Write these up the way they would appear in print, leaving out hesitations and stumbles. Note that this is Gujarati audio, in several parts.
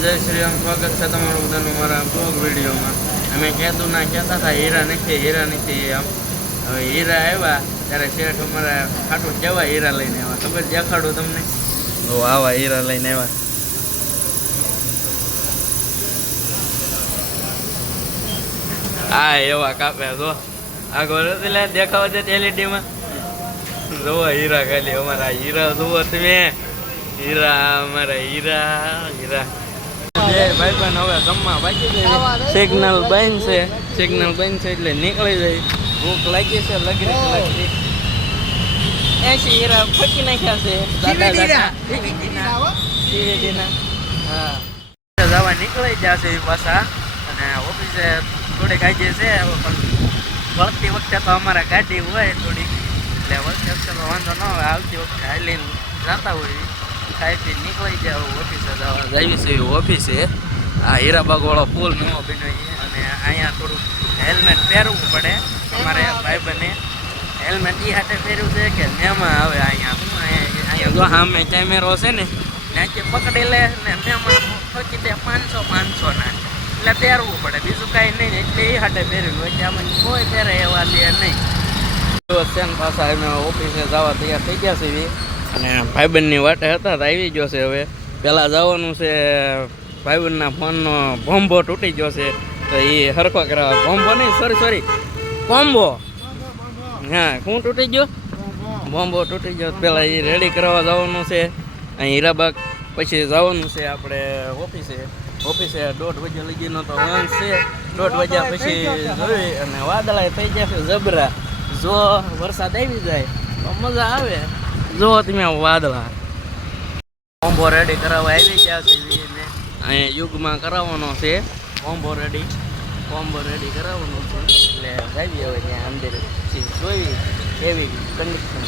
જય શ્રી રામ, સ્વાગત છે તમારું બધાનું મારા બ્લોગ વિડીયોમાં. અમે કહેતા હતા હીરા નથી આમ. હવે હીરા આવ્યા ત્યારે શેઠ અમારા ખાટું કેવા હીરા લઈને આવ્યા ખબર દેખાડું તમને. આવા હીરા લઈને આવ્યા. હા એવા કાપે જો આગળ દેખાવા છે એલઈડીમાં. જોવો હીરા ખાલી અમારા હીરા જોવો તમે. હીરા અમારા હીરા ભાઈ બન હવે જમવા બાકી જાય. સિગ્નલ બંધ છે એટલે નીકળી જાય. ભૂખ લાગી છે લગરી 80 હીરા ફકી નાખ્યા છે હા જવા નીકળી જશે પાછા. અને ઓફિસે થોડીક આજે છે પણ વળતી વખતે તો અમારા ગાડી હોય થોડીક એટલે વળતી વખતે તો વાંધો ન હોય. આવતી વખતે હાલીને જતા હોય ખાઈ પી નીકળી જાવ ઓફિસે જવી છે ઓફિસે. આ હીરાબાગ વાળો પુલ નવો બન્યો અને અહીંયા થોડુંક હેલ્મેટ પહેરવું પડે. અમારે ભાઈ બને હેલ્મેટ એ હાથે પહેર્યું છે કે મેમાં આવે અહીંયા જો સામે કેમેરો છે ને ત્યાંથી પકડી લે ને મેમાં ઠોકી દે 500 ના એટલે પહેરવું પડે બીજું કાંઈ નહીં. એટલે એ હાથે પહેર્યું એટલે આમાં કોઈ પહેરે એવા લે નહીં. પાછા અમે ઓફિસે જવા તૈયાર થઈ ગયા છે અને ભાઈબંધની વાટે હતા તો આવી ગયો છે. હવે પહેલાં જવાનું છે ભાઈબંધના ફોનનો ભોંભો તૂટી ગયો છે તો એ હરખો કરાવવા. ભોંભો નહીં સોરી કોમ્બો. હા શું તૂટી ગયો? ભોંભો તૂટી ગયો. પહેલાં એ રેડી કરાવવા જવાનું છે અહીં હીરાબાગ. પછી જવાનું છે આપણે ઓફિસે 1:30 વાગ્યા લગીનો તો વંશ છે. 1:30 વાગ્યા પછી જોઈ અને વાદળા થઈ જશે જબરા. જો વરસાદ આવી જાય તો મજા આવે. જો તમે વાદળા કોમ્બો રેડી કરાવવા આવી ગયા છે. અહીંયા યુગમાં કરાવવાનો છે કોમ્બો રેડી કરાવવાનો છે એટલે જાવી હવે ત્યાં અંદર જોઈ એવી કન્ડિશન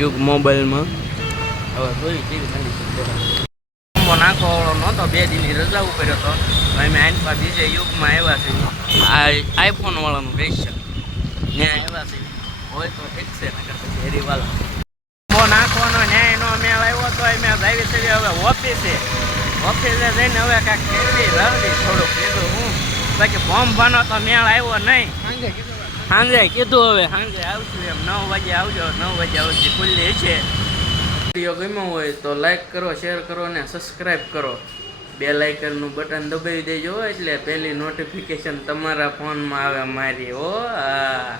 યુગ મોબાઈલમાં. હવે જોઈ કેવી કન્ડિશન કોમ્બો નાખવા વાળો નહોતો. 2 દિનની રજા ઉપર હતો. અમે આઈન પર બીજે યુગમાં આવ્યા છે. આ આઈફોન વાળાનું સ્પેશિયલ ત્યાં આવ્યા છે. હોય તો ઠીક છે નકર પછી હેરીવાલા કોમ્બો નાખવાનો ન્યાય નો મેળ આવ્યો તો અમે જાવી છે હવે ઓફિસે જઈને હવે કાંઈક કેવી રવડી થોડુંક કીધું હું બાકી ભોંભાનો તો મેળ આવ્યો નહીં. સાંજે કીધું હવે સાંજે આવશું એમ 9 વાગે આવજો. 9 વાગે આવતી ખુલ્લી છે. વિડીયો ગમ્યો હોય તો લાઈક કરો, શેર કરો અને સબસ્ક્રાઈબ કરો. બેલ આઇકનનું બટન દબાવી દેજો એટલે પહેલી નોટિફિકેશન તમારા ફોનમાં આવે મારી. હા